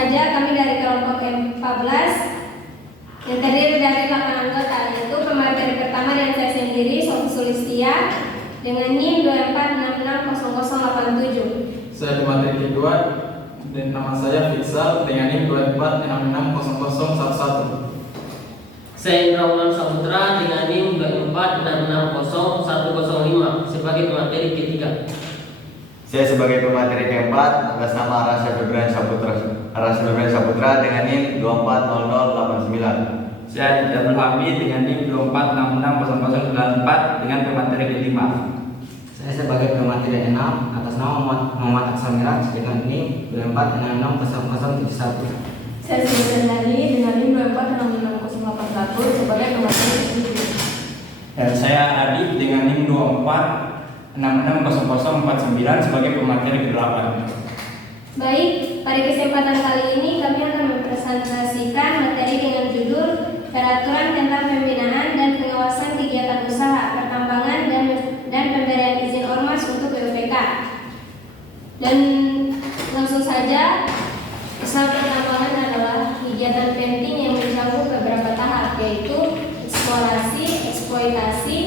saja kami dari kelompok M14 yang terdiri dari 8 anggota, yaitu pemateri pertama dan saya sendiri, Sofi Sulistia, dengan NIM 24660087. Saya pemateri kedua dan nama saya Fiksal dengan NIM 24660011. Saya Indra Saputra dengan NIM 24660105 sebagai pemateri ketiga. Saya sebagai pemateri keempat atas nama Arasya Febrian Saputra dengan NIM 240089. Saya Jabal Hamid dengan NIM 24660094 dengan pemateri kelima. Saya sebagai pemateri 6 atas nama Muhammad Aksan Miraj dengan NIM 24660071. Saya Siti Nani dengan NIM 24660081 sebagai pemateri kedua. Dan saya Adib dengan NIM 24660049 sebagai pemateri ke-8. Baik, pada kesempatan kali ini kami akan mempresentasikan materi dengan judul Peraturan tentang Pembinaan dan Pengawasan Kegiatan Usaha Pertambangan dan Pemberian Izin Ormas untuk PUPK. Dan langsung saja, usaha pertambangan adalah kegiatan penting yang mencakup beberapa tahap, yaitu eksplorasi, eksploitasi,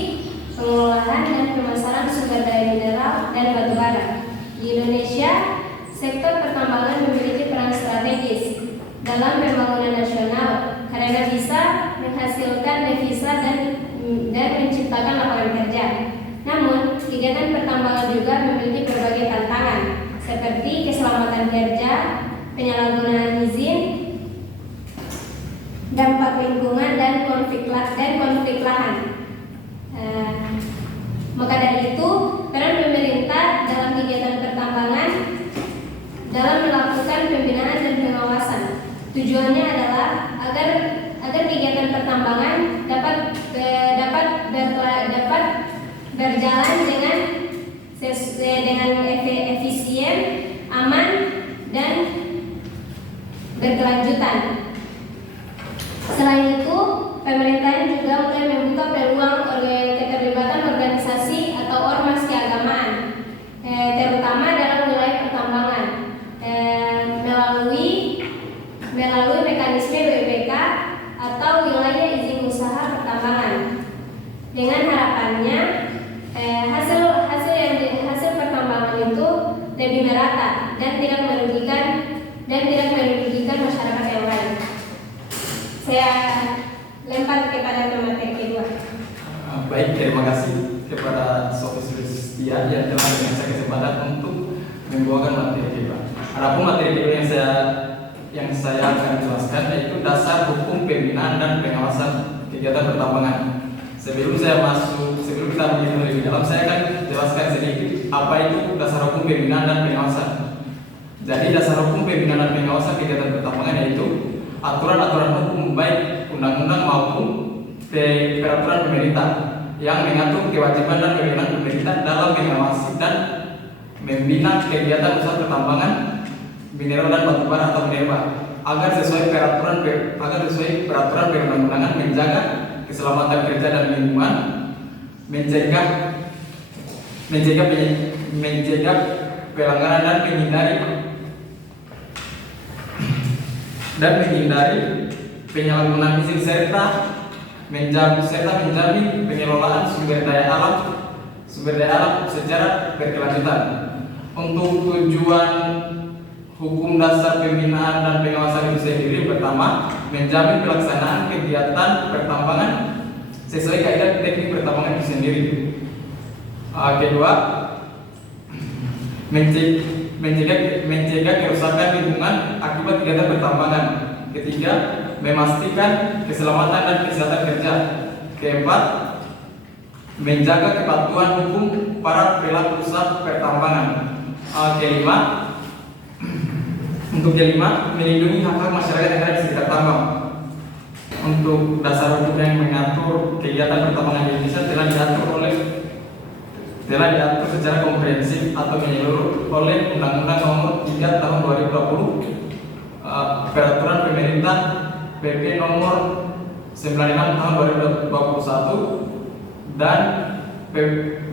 pengelolaan dan pemasaran sumber daya mineral dan batu bara. Di Indonesia, sektor pertambangan memiliki peran strategis dalam pembangunan nasional karena bisa menghasilkan devisa dan menciptakan lapangan kerja. Namun, kegiatan pertambangan juga memiliki berbagai tantangan seperti keselamatan kerja, penyalahgunaan izin, dampak lingkungan dan konflik lahan. Maka dari itu, peran pemerintah dalam kegiatan pertambangan dalam melakukan pembinaan dan pengawasan. Tujuannya adalah agar kegiatan pertambangan dapat berjalan dengan efisien, aman dan berkelanjutan. Selain itu, pemerintahan juga mulai membuka peluang keterlibatan organisasi atau ormas keagamaan, terutama dalam wilayah pertambangan, melalui mekanisme WPK atau wilayah izin usaha pertambangan. Dengan harapannya hasil pertambangan itu lebih merata dan tidak merugikan masyarakat yang lain. Saya lempar kepada pemateri kedua. Baik, terima kasih kepada Sofi Sulistia yang telah memberikan saya kesempatan untuk membawakan materi kedua. Adapun materi kedua yang saya akan jelaskan yaitu dasar hukum pembinaan dan pengawasan kegiatan pertambangan. Sebelum kita menjadi lebih dalam, saya akan jelaskan sedikit apa itu dasar hukum pembinaan dan pengawasan. Jadi dasar hukum pembinaan dan pengawasan kegiatan pertambangan yaitu aturan-aturan hukum baik undang-undang maupun peraturan pemerintah yang mengatur kewajiban dan kewenangan pemerintah dalam mengawasi dan membina kegiatan usaha pertambangan mineral dan batu bara atau minerba agar sesuai peraturan perundang-undangan, menjaga keselamatan kerja dan lingkungan, mencegah pelanggaran dan menghindari penyalahgunaan izin serta menjamin pengelolaan sumber daya alam secara berkelanjutan. Untuk tujuan hukum dasar pembinaan dan pengawasan itu sendiri, pertama, menjamin pelaksanaan kegiatan pertambangan sesuai kaidah teknik pertambangan itu sendiri. Kedua, mencegah kerusakan lingkungan akibat kegiatan pertambangan. Ketiga, memastikan keselamatan dan kesehatan kerja. Keempat, menjaga kepatuhan hukum para pelaku usaha pertambangan. Kelima, melindungi hak-hak masyarakat yang ada di sekitar tambang. Untuk dasar hukum yang mengatur kegiatan pertambangan di Indonesia telah diatur secara komprehensif atau menyeluruh oleh Undang-Undang Nomor 3 Tahun 2020, Peraturan Pemerintah PP Nomor 96 Tahun 2021 dan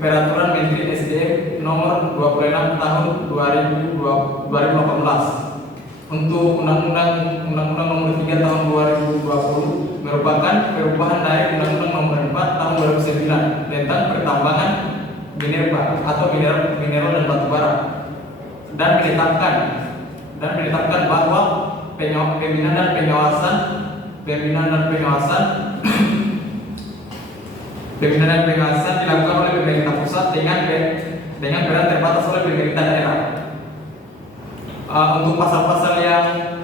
Peraturan Menteri SDM Nomor 26 Tahun 2018. untuk Undang-Undang Nomor 3 Tahun 2020 merupakan perubahan dari Undang-Undang Nomor 4 Tahun 2009 tentang pertambangan mineral atau mineral dan batu bara, dan menetapkan bahwa pembinaan dan pengawasan dilakukan oleh pemerintah pusat dengan peran terbatas oleh pemerintah daerah. Untuk pasal-pasal yang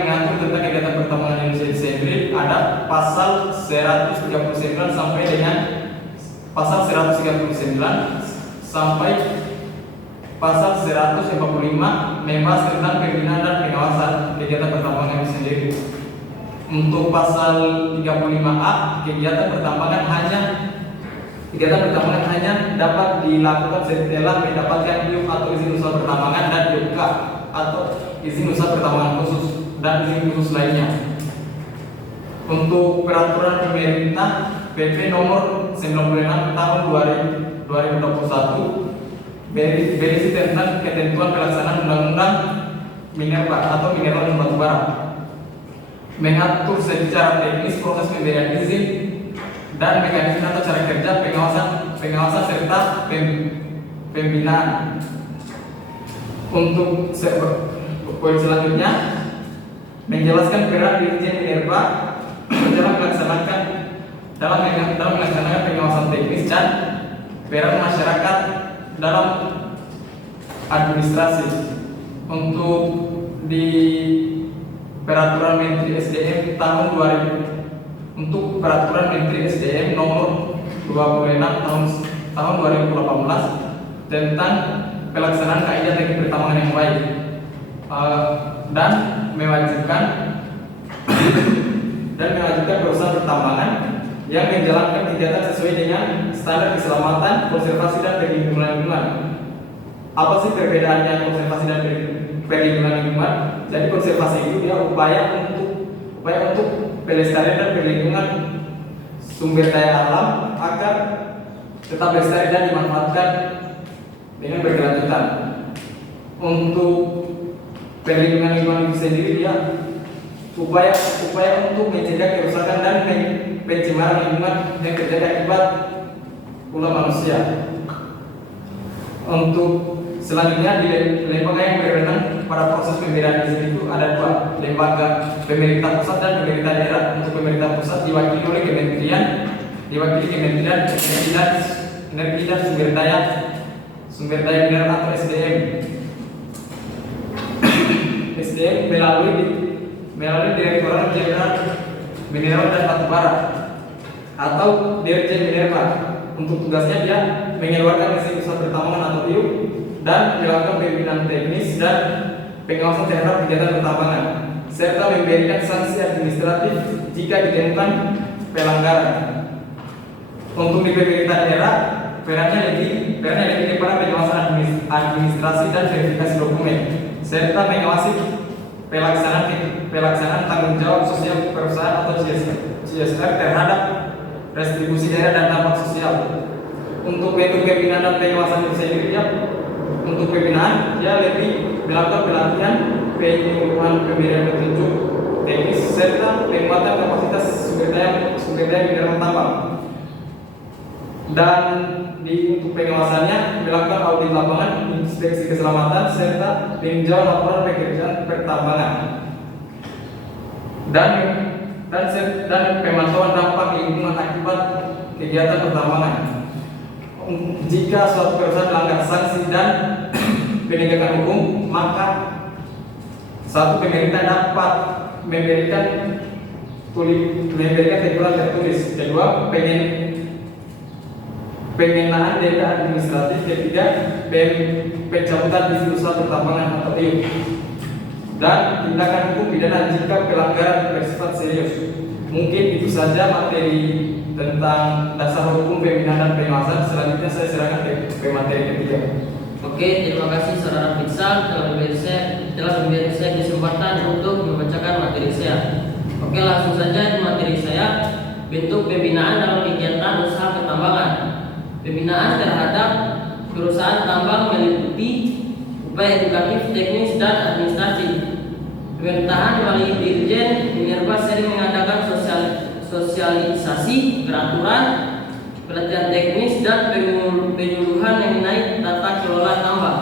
mengatur tentang kegiatan pertambangan Indonesia itu sendiri ada pasal 139 sampai dengan pasal 139 sampai pasal 145 membahas tentang pembinaan dan pengawasan kegiatan pertambangan itu sendiri. Untuk pasal 35A, kegiatan pertambangan hanya dapat dilakukan setelah mendapatkan IUP atau izin usaha pertambangan dan IUK atau izin usaha pertambangan khusus dan izin khusus lainnya. Untuk peraturan pemerintah PP nomor 96 tahun 2021 berisi tentang ketentuan pelaksanaan Undang-Undang Minerba atau mineral dan batu bara, mengatur secara teknis proses pemberian izin dan mekanisme atau cara kerja pengawasan serta pembinaan. Untuk poin selanjutnya menjelaskan peran Dirjen Minerba dalam melaksanakan pengawasan teknis dan peran masyarakat dalam administrasi. Untuk di Peraturan Menteri SDM tahun 2000 untuk Peraturan Menteri SDM nomor 26 tahun 2018 tentang pelaksanaan kaidah teknik pertambangan yang baik dan mewajibkan perusahaan pertambangan yang menjalankan kegiatan sesuai dengan standar keselamatan, konservasi dan perlindungan lingkungan. Apa sih perbedaannya konservasi dan perlindungan lingkungan? Jadi konservasi itu dia upaya untuk pelestarian dan perlindungan sumber daya alam agar tetap lestari dan dimanfaatkan dengan berkelanjutan. Untuk perlindungan lingkungan itu sendiri dia upaya untuk mencegah kerusakan dan pencemaran lingkungan yang terjadi akibat ulah manusia. Untuk selanjutnya di lembaga yang berwenang pada proses pemberian izin itu ada dua, lembaga pemerintah pusat dan pemerintah daerah. Untuk pemerintah pusat diwakili oleh Kementerian Energi dan Sumber Daya Mineral atau SDM. SDM melalui Direktorat Jenderal Mineral dan Batu Bara atau Dirjen Minerba. Untuk tugasnya dia mengeluarkan izin usaha pertambangan atau IUP dan melakukan pembinaan teknis dan pengawasan terhadap kegiatan pertambangan serta memberikan sanksi administratif jika ditemukan pelanggaran. Untuk di pemerintah daerah perannya lebih kepada pengawasan administrasi dan verifikasi dokumen serta mengawasi pelaksanaan tanggung jawab sosial perusahaan atau CSR terhadap restribusi daerah dan dampak sosial. Untuk metode pembinaan dan pengawasan itu sendiri untuk pembinaan dia lebih melakukan pelatihan, penyuluhan pemberian petunjuk teknis serta penguatan kapasitas sumber daya mineral tambang. Dan untuk pengawasannya melakukan audit lapangan, inspeksi keselamatan serta peninjauan laporan pekerjaan pertambangan dan pemantauan dampak lingkungan akibat kegiatan pertambangan. Jika suatu perusahaan melanggar sanksi dan penegakan hukum, maka satu pemerintah dapat memberikan teguran tertulis. Kedua, pengenaan denda administratif. Ketiga, pencabutan izin usaha pertambangan atau IUP, dan tindakan hukum pidana jika pelanggaran bersifat serius. Mungkin itu saja materi tentang dasar hukum pembinaan dan pengawasan. Selanjutnya saya serahkan ke materi ketiga. Oke, terima kasih saudara Fiksa telah memberi saya kesempatan untuk membacakan materi saya. Oke, langsung saja di materi saya. Bentuk pembinaan dalam kegiatan usaha pertambangan. Pembinaan terhadap perusahaan tambang meliputi baik edukatif, teknis, dan administrasi. Pemerintahan melalui Dirjen Minerba sering mengadakan sosialisasi, peraturan, pelatihan teknis, dan penyuluhan mengenai tata kelola tambang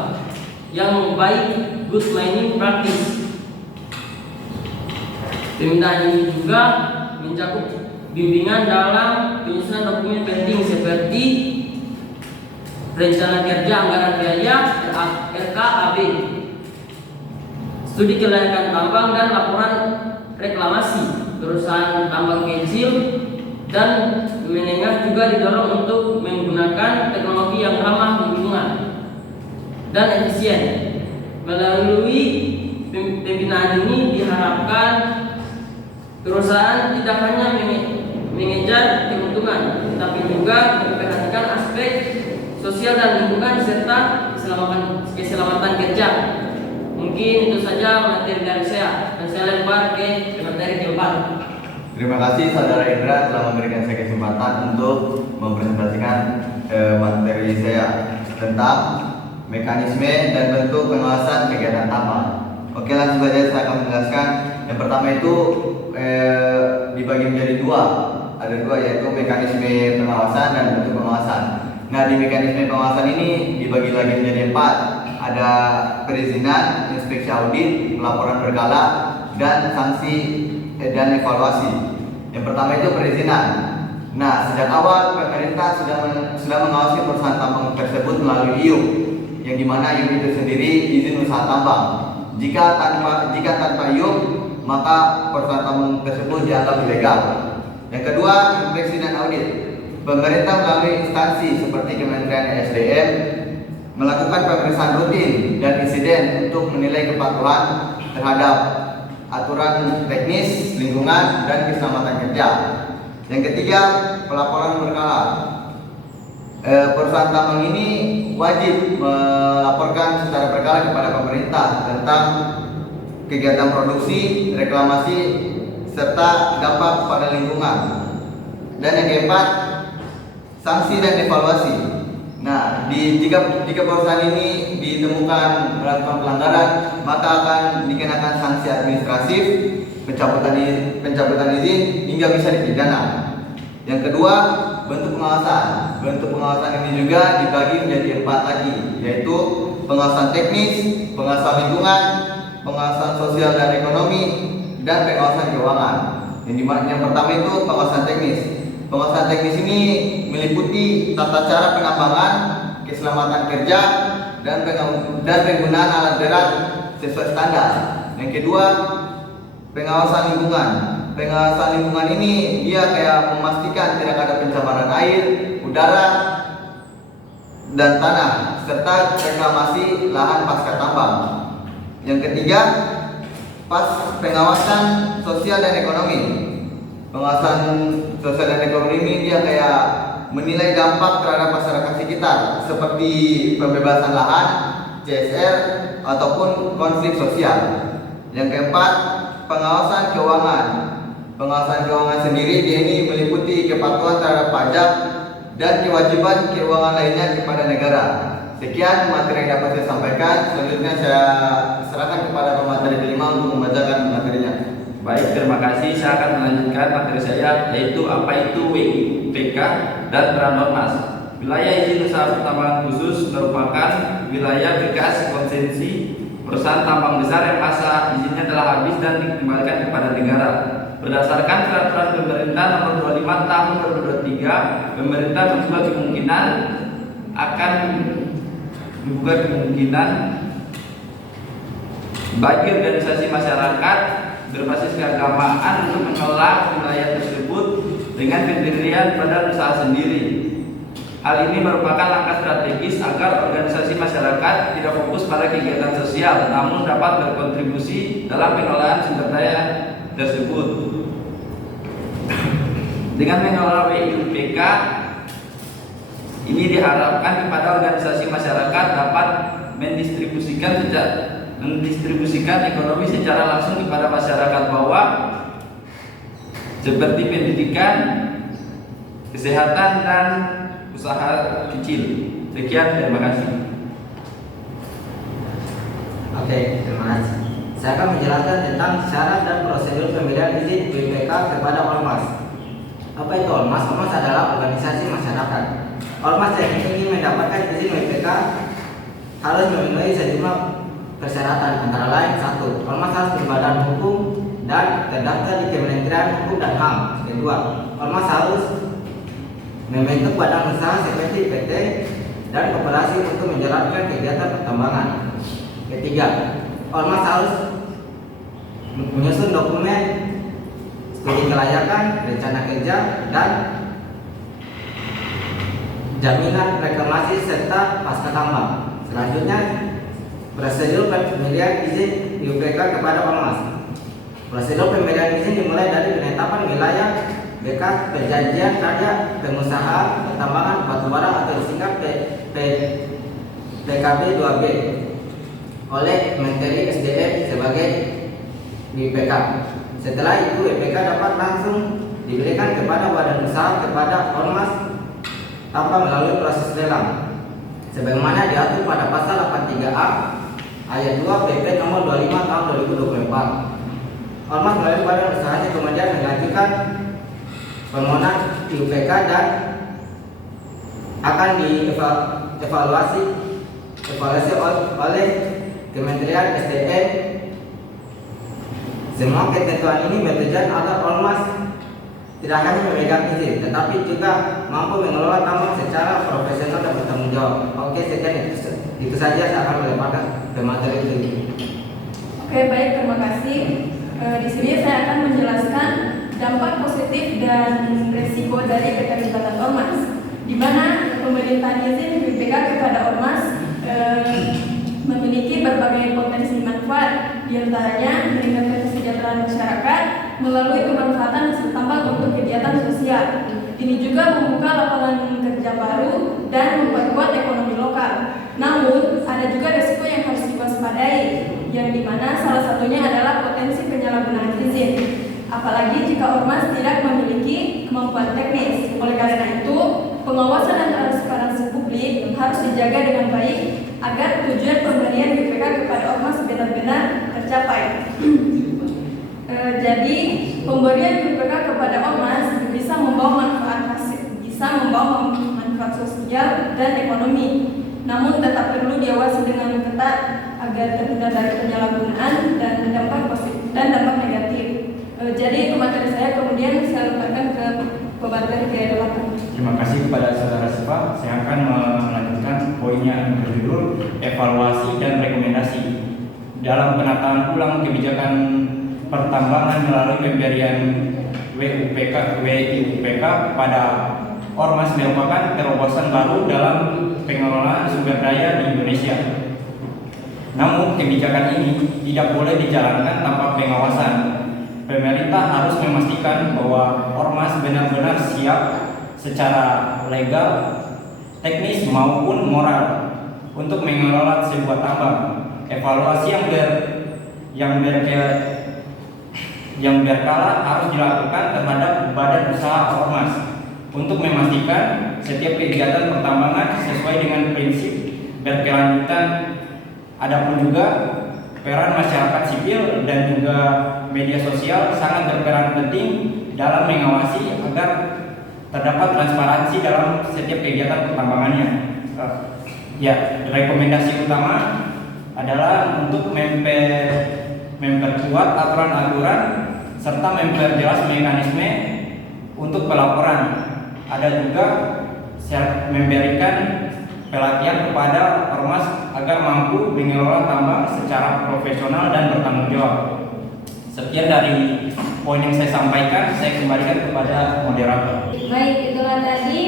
yang baik, good mining practice. Pemerintahan ini juga mencakup bimbingan dalam penyusunan dokumen penting seperti rencana kerja anggaran biaya RKAB, studi kelayakan tambang dan laporan reklamasi perusahaan tambang kecil dan menengah juga didorong untuk menggunakan teknologi yang ramah lingkungan dan efisien. Melalui pembinaan ini diharapkan perusahaan tidak hanya mengejar keuntungan, tapi juga memperhatikan aspek sosial dan lingkungan serta keselamatan kerja. Mungkin itu saja materi dari saya, dan saya lempar ke materi keempat. Terima kasih Saudara Indra telah memberikan saya kesempatan untuk mempresentasikan materi saya tentang mekanisme dan bentuk pengawasan kegiatan tambang. Oke, langsung saja saya akan menjelaskan. Yang pertama itu dibagi menjadi dua. Ada dua, yaitu mekanisme pengawasan dan bentuk pengawasan. Nah, di mekanisme pengawasan ini dibagi lagi menjadi 4. Ada perizinan, inspeksi audit, pelaporan berkala, dan sanksi dan evaluasi. Yang pertama itu perizinan. Nah, sejak awal pemerintah sudah mengawasi perusahaan tambang tersebut melalui IUP, yang dimana IUP itu sendiri izin usaha tambang. Jika tanpa IUP, maka perusahaan tambang tersebut dianggap ilegal. Yang kedua, inspeksi dan audit. Pemerintah melalui instansi seperti Kementerian SDM melakukan pemeriksaan rutin dan insiden untuk menilai kepatuhan terhadap aturan teknis, lingkungan, dan keselamatan kerja. Yang ketiga, pelaporan berkala. Perusahaan tambang ini wajib melaporkan secara berkala kepada pemerintah tentang kegiatan produksi, reklamasi, serta dampak pada lingkungan. Dan yang keempat, sanksi dan evaluasi. Nah, jika perusahaan ini ditemukan melakukan pelanggaran, maka akan dikenakan sanksi administratif, pencabutan izin, hingga bisa dipidana. Yang kedua, bentuk pengawasan. Bentuk pengawasan ini juga dibagi menjadi 4 lagi, yaitu pengawasan teknis, pengawasan lingkungan, pengawasan sosial dan ekonomi, dan pengawasan keuangan. Yang pertama itu pengawasan teknis. Pengawasan teknis ini meliputi tata cara penambangan, keselamatan kerja, dan penggunaan alat berat sesuai standar. Yang kedua, pengawasan lingkungan. Pengawasan lingkungan ini dia kayak memastikan tidak ada pencemaran air, udara, dan tanah, serta reklamasi lahan pasca tambang. Yang ketiga, pengawasan sosial dan ekonomi. Pengawasan sosial dan ekonomi ini dia kayak menilai dampak terhadap masyarakat sekitar, seperti pembebasan lahan, CSR, ataupun konflik sosial. Yang keempat, pengawasan keuangan. Pengawasan keuangan sendiri dia ini meliputi kepatuhan terhadap pajak dan kewajiban keuangan lainnya kepada negara. Sekian materi yang dapat saya sampaikan. Selanjutnya saya serahkan kepada pemateri kelima untuk membacakan materinya. Baik, terima kasih. Saya akan melanjutkan materi saya, yaitu apa itu WIUPK dan peran Ormas. Wilayah izin usaha pertambangan khusus merupakan wilayah bekas konsesi perusahaan tambang besar yang masa izinnya telah habis dan dikembalikan kepada negara. Berdasarkan peraturan pemerintah nomor 25 tahun 2023, pemerintah membuka kemungkinan bagi organisasi masyarakat berbasis keagamaan untuk mengelola wilayah tersebut dengan pendirian badan usaha sendiri. Hal ini merupakan langkah strategis agar organisasi masyarakat tidak fokus pada kegiatan sosial, namun dapat berkontribusi dalam pengelolaan sumber daya tersebut. Dengan mengelola WIUPK ini diharapkan kepada organisasi masyarakat dapat mendistribusikan ekonomi secara langsung kepada masyarakat bawah seperti pendidikan, kesehatan, dan usaha kecil. Sekian, terima kasih. Oke, terima kasih. Saya akan menjelaskan tentang syarat dan prosedur pemberian izin UIPK kepada ormas. Apa itu ormas? Ormas adalah organisasi masyarakat. Ormas yang ingin mendapatkan izin UIPK harus memenuhi sejumlah persyaratan, antara lain: 1. Ormas harus berbadan hukum dan terdaftar di Kementerian Hukum dan HAM. Kedua, ormas harus membentuk badan usaha seperti PT dan koperasi untuk menjalankan kegiatan pertambangan. Ketiga, ormas harus menyusun dokumen studi kelayakan, rencana kerja, dan jaminan reklamasi serta pasca tambang. Selanjutnya, prosedur pemberian izin UIPK kepada ormas. Prosedur pemberian izin dimulai dari penetapan wilayah bekas perjanjian karya pengusahaan pertambangan batubara atau disingkat PKB 2B oleh Menteri SDM sebagai UIPK. Setelah itu UIPK dapat langsung diberikan kepada badan usaha kepada ormas tanpa melalui proses lelang, sebagaimana diatur pada pasal 83A ayat 2 PP nomor 25 tahun 2024. Ormas melalui badan usahanya kemudian mengajukan permohonan UIPK dan akan dievaluasi oleh Kementerian SDM. Semua ketentuan ini bertujuan agar ormas tidak hanya memegang izin, tetapi juga mampu mengelola tambang secara profesional dan bertanggung jawab. Oke, sekian itu saja saya akan melemparkan ke materi itu. Oke, baik, terima kasih. Di sini saya akan menjelaskan dampak positif dan resiko dari keterlibatan ormas, di mana pemerintahan izin UIPK kepada ormas memiliki berbagai potensi manfaat, diantaranya meningkatkan kesejahteraan masyarakat melalui pemanfaatan hasil tambang untuk kegiatan sosial. Ini juga membuka lapangan kerja baru dan memperkuat ekonomi lokal. Namun, ada juga risiko yang harus diwaspadai, yang dimana salah satunya adalah potensi penyalahgunaan izin. Apalagi jika ormas tidak memiliki kemampuan teknis. Oleh karena itu, pengawasan dan transparansi publik harus dijaga dengan baik agar tujuan pemberian UIPK kepada ormas benar-benar tercapai. Jadi, pemberian UIPK kepada ormas bisa membawa manfaat sosial dan ekonomi. Namun tetap perlu diawasi dengan ketat agar terhindar dari penyalahgunaan dan dampak positif dan dampak negatif. Jadi itu materi saya, kemudian saya lemparkan ke pemateri ke-8. Terima kasih kepada saudara Siva. Saya akan melanjutkan poinnya yang berjudul evaluasi dan rekomendasi dalam penataan ulang kebijakan pertambangan melalui pemberian WIUPK pada ormas merupakan terobosan baru dalam pengelolaan sumber daya di Indonesia. Namun kebijakan ini tidak boleh dijalankan tanpa pengawasan. Pemerintah harus memastikan bahwa ormas benar-benar siap secara legal, teknis maupun moral untuk mengelola sebuah tambang. Evaluasi yang berkala harus dilakukan terhadap badan usaha ormas untuk memastikan setiap kegiatan pertambangan sesuai dengan prinsip berkelanjutan. Adapun juga peran masyarakat sipil dan juga media sosial sangat berperan penting dalam mengawasi agar terdapat transparansi dalam setiap kegiatan pertambangannya. Rekomendasi utama adalah untuk memperkuat aturan-aturan serta memperjelas mekanisme untuk pelaporan. Ada juga memberikan pelatihan kepada ormas agar mampu mengelola tambang secara profesional dan bertanggung jawab. Sekian dari poin yang saya sampaikan, saya kembalikan kepada moderator. Baik, itulah tadi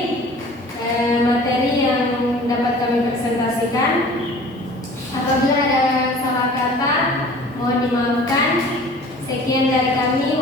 materi yang dapat kami presentasikan. Apabila ada salah kata, mohon dimaafkan. Sekian dari kami.